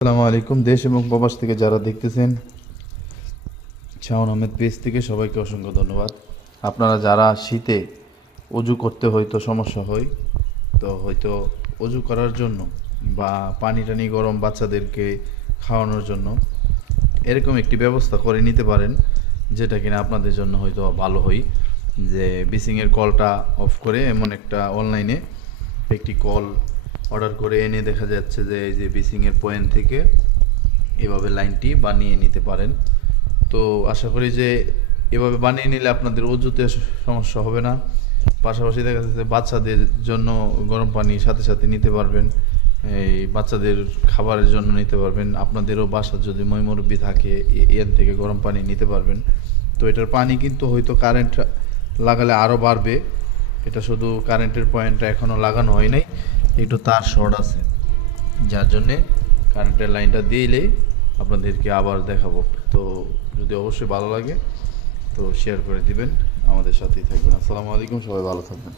আসসালামু আলাইকুম। দেশ এবং প্রবাস থেকে যারা দেখতেছেন, শাওন আহমেদ পেজ থেকে সবাইকে অসংখ্য ধন্যবাদ। আপনারা যারা শীতে অজু করতে হয়তো সমস্যা হয়, তো হয়তো অজু করার জন্য বা পানি টানি গরম বাচ্চাদেরকে খাওয়ানোর জন্য এরকম একটি ব্যবস্থা করে নিতে পারেন, যেটা কিনা আপনাদের জন্য হয়তো ভালো হয়। যে বিসিংয়ের কলটা অফ করে এমন একটা অনলাইনে একটি কল অর্ডার করে এনে দেখা যাচ্ছে যে এই যে বিসিংয়ের পয়েন্ট থেকে এভাবে লাইনটি বানিয়ে নিতে পারেন। তো আশা করি যে এভাবে বানিয়ে নিলে আপনাদের অজুতে সমস্যা হবে না। পাশাপাশি দেখা যাচ্ছে বাচ্চাদের জন্য গরম পানি সাথে সাথে নিতে পারবেন, এই বাচ্চাদের খাবারের জন্য নিতে পারবেন। আপনাদেরও বাসার যদি ময়মুরব্বি থাকে এর থেকে গরম পানি নিতে পারবেন। তো এটার পানি কিন্তু হয়তো কারেন্ট লাগালে আরও বাড়বে। এটা শুধু কারেন্টের পয়েন্টটা এখনও লাগানো হয় নাই, একটু তার শর্ট আছে, যার জন্যে কারেন্টের লাইনটা দিলেই আপনাদেরকে আবার দেখাবো। তো যদি অবশ্যই ভালো লাগে তো শেয়ার করে দিবেন, আমাদের সাথেই থাকবেন। আসসালামু আলাইকুম, সবাই ভালো থাকবেন।